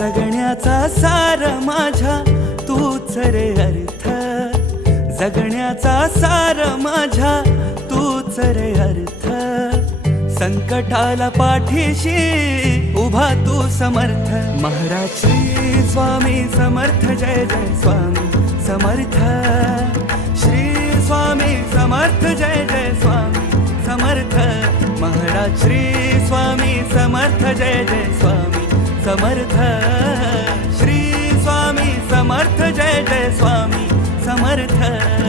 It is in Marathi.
जगण्याचा सार माझ्या तूच रे अर्थ, जगण्याचा सार माझ्या तूच रे अर्थ. संकटाला पाठीशी उभा तू समर्थ. महाराज श्री स्वामी समर्थ, जय जय स्वामी समर्थ. श्री स्वामी समर्थ, जय जय स्वामी समर्थ. महाराज श्री स्वामी समर्थ, जय जय स्वामी समर्थ. श्री स्वामी समर्थ, जय जय स्वामी समर्थ.